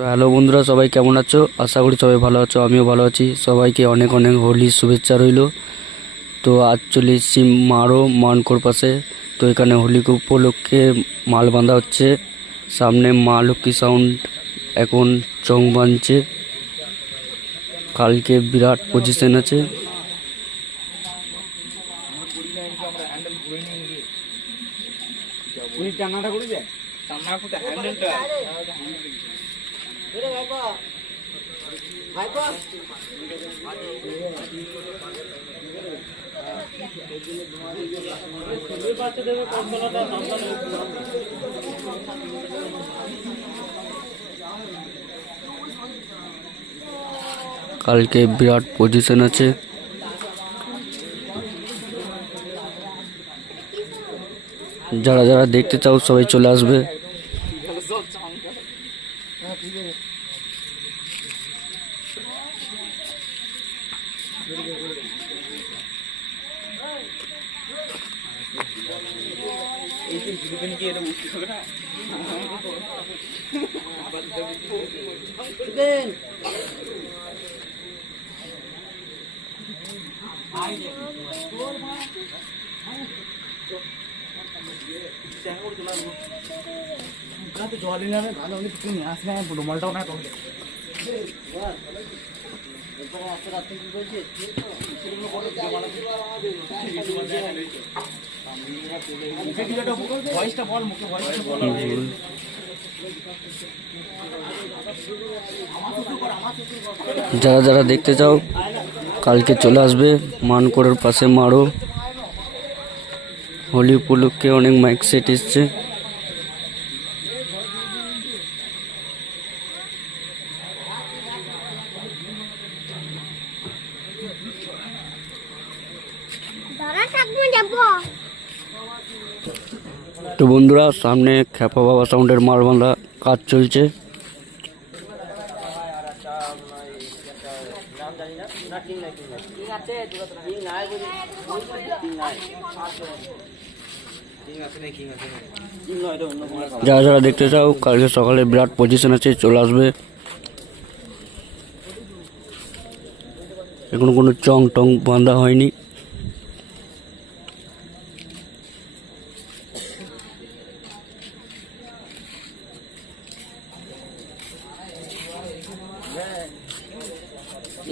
তো হ্যালো বন্ধুরা, সবাই কেমন আছো? আশা করি সবাই ভালো আছো, আমিও ভালো আছি। সবাইকে অনেক অনেক হোলির শুভেচ্ছা রইল। তো আজ চলে এসেছি মারো মানকোর পাশে। তো এখানে হোলি উপলক্ষে মাল বাঁধা হচ্ছে। সামনে মা লক্ষ্মী সাউন্ড এখন চং বাঁধছে। কালকে বিরাট পজিশন আছে। কালকে বিরাট পজিশন আছে। যারা যারা দেখতে চাও সবাই চলে আসবে। যারা যারা দেখতে চাও কালকে চলে আসবে মানকোরের পাশে মারো। হোলি উপলক্ষে অনেক মাইক সেট এসছে। তো বন্ধুরা, সামনে খ্যাপা বাবা সাউন্ডের মাল বাঁধা কাজ চলছে। যারা যারা দেখতে চাও কালকে সকালে বিরাট পজিশন আছে, চলে আসবে। এখনো কোনো চং টং বাঁধা হয়নি।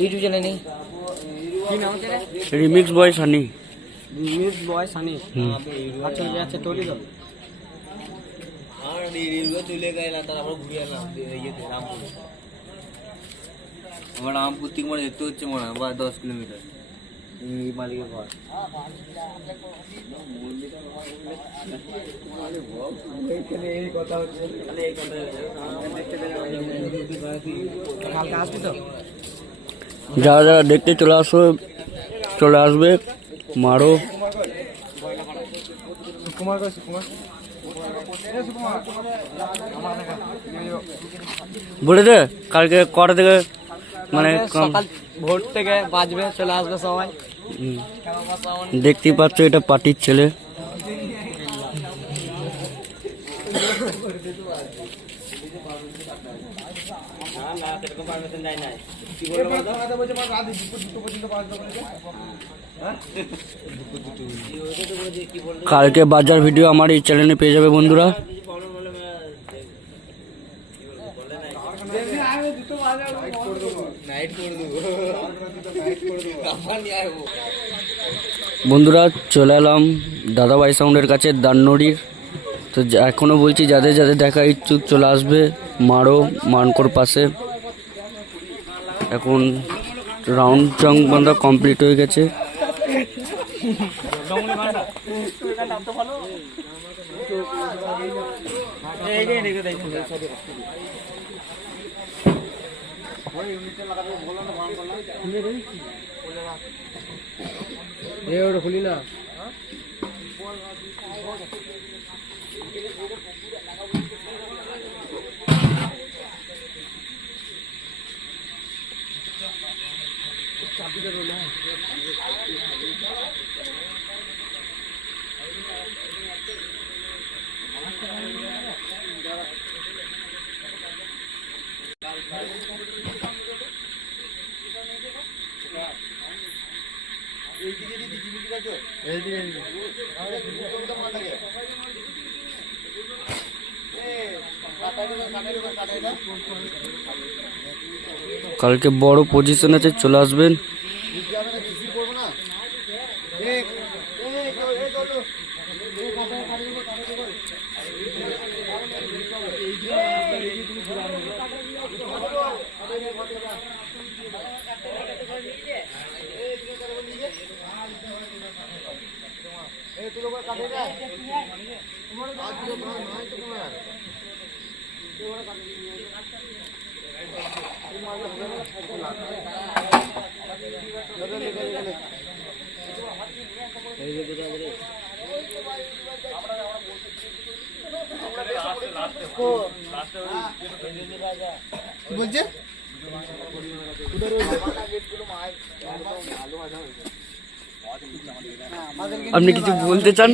यूट्यूब चैनल नहीं remix boy Sunny. News boy Sunny अच्छा अच्छा टोली दो রামপুর থেকে মনে দেখতে হচ্ছে মনে হয় 10 কিলোমিটার মালিকের ঘর। কালকে আসবি তো যারা যারা দেখতে চলে আসবে মারো। বলে দে কালকে কটা থেকে মানে সকাল ভোর থেকে বাজবে, চলে আসবে সবাই। দেখতেই পাচ্ছ এটা পার্টির ছেলে। কালকে বাজার ভিডিও আমার এই চ্যানেলে পেয়ে যাবে বন্ধুরা। বন্ধুরা চলে এলাম দাদাভাই সাউন্ডের কাছে দাননড়ির। তো এখনো বলছি যাদের যাদের দেখা ইচ্ছুক চলে আসবে মারো মানকোর পাশে। এখন রাউন্ড চং বাঁধা কমপ্লিট হয়ে গেছে। খুলি না কালকে বড় পজিশন আছে, চলে আসবেন। বলছে আপনি কিছু বলতে চান?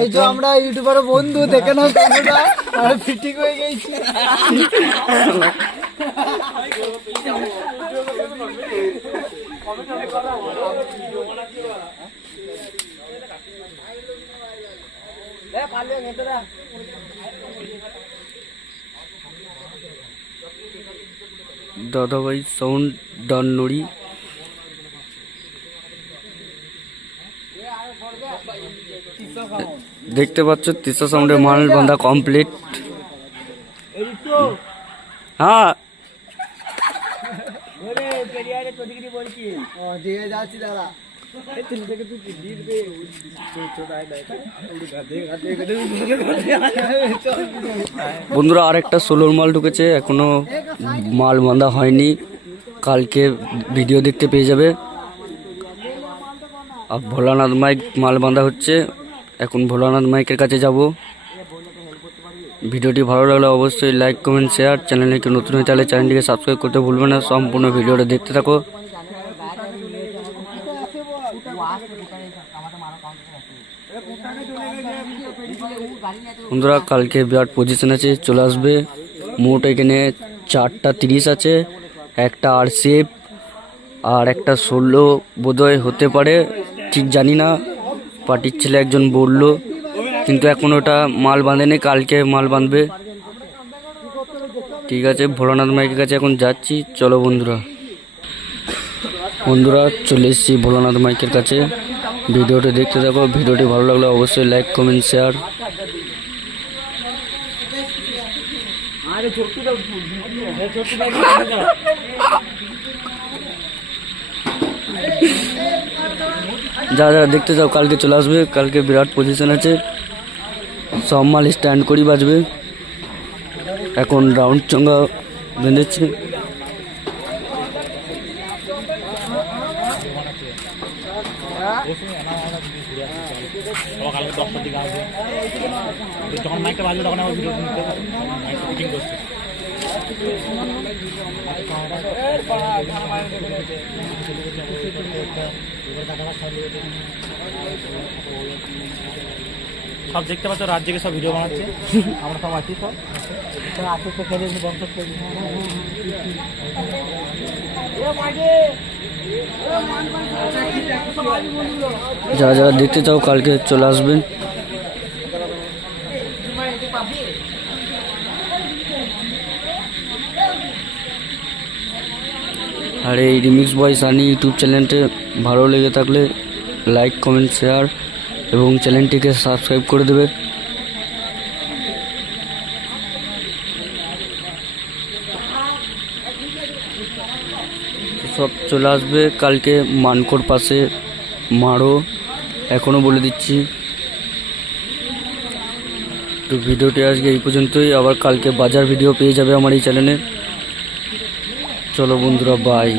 এই যে আমরা ইউটিউবার বন্ধু দেখে নাও বন্ধুরা, আর ফিটিং হয়ে গেছি। দাদা ভাই সাউন্ড ডান নড়ি। দেখতে পাচ্ছ তিস্তা সাউন্ডের মাল বাঁধা কমপ্লিট। হ্যাঁ যাচ্ছি দাদা। বন্ধুরা আরেকটা সোলোর মাল ঢুকেছে, এখনো মাল বাঁধা হয়নি, কালকে ভিডিও দেখতে পেয়ে যাবে। আর ভোলানাথ মাইক মাল বাঁধা হচ্ছে, এখন ভোলানাথ মাইকের কাছে যাব। ভিডিওটি ভালো লাগলে অবশ্যই লাইক কমেন্ট শেয়ার, চ্যানেলে কেউ নতুন হয়ে তাহলে চ্যানেলটিকে সাবস্ক্রাইব করতে ভুলবেন না। সম্পূর্ণ ভিডিওটা দেখতে থাকো। বন্ধুরা কালকে বিরাট পজিশন আছে, চলে আসবে। মোট এখানে 4টা 30 আছে, একটা RCF আর একটা 16 বোধহয় হতে পারে, ঠিক জানি না। পার্টির ছেলে একজন বললো, কিন্তু এখন ওটা মাল বাঁধেনি, কালকে মাল বাঁধবে। ঠিক আছে, ভোলানাথ মাইকের কাছে এখন যাচ্ছি, চলো বন্ধুরা। বন্ধুরা চলে এসেছি ভোলানাথ মাইকের কাছে, ভিডিওটি দেখতে থাকো। ভিডিওটি ভালো লাগলে অবশ্যই লাইক কমেন্ট শেয়ার। যারা দেখতে চাও কালকে চলে আসবে, কালকে বিরাট পজিশন আছে, সব মাল স্ট্যান্ড করেই বাজবে। এখন রাউন্ড চঙ্গা বেঁধেছে। যখন মাইকটা বাজবে তখন আমার ভিডিও শুটিং করছি। সব দেখতে পাচ্ছ, রাত জেগে সব ভিডিও বানাচ্ছে, আমরা সব আছি, সব আসে তো খেলে বন্ধ করি। যারা যারা দেখতে চাও কালকে চলে আসবেন। আর এই রিমিক্স বয় সানি ইউটিউব চ্যানেলটি ভালো লেগে থাকলে লাইক কমেন্ট শেয়ার এবং চ্যানেলটিকে সাবস্ক্রাইব করে দেবে। সব চলে আসবে কালকে মানকোর পাশে মারো, এখনও বলে দিচ্ছি। তো ভিডিওটি আজকে এই পর্যন্তই, আবার কালকে বাজার ভিডিও পেয়ে যাবে আমার এই চ্যানেলে। চলো বন্ধুরা, বাই।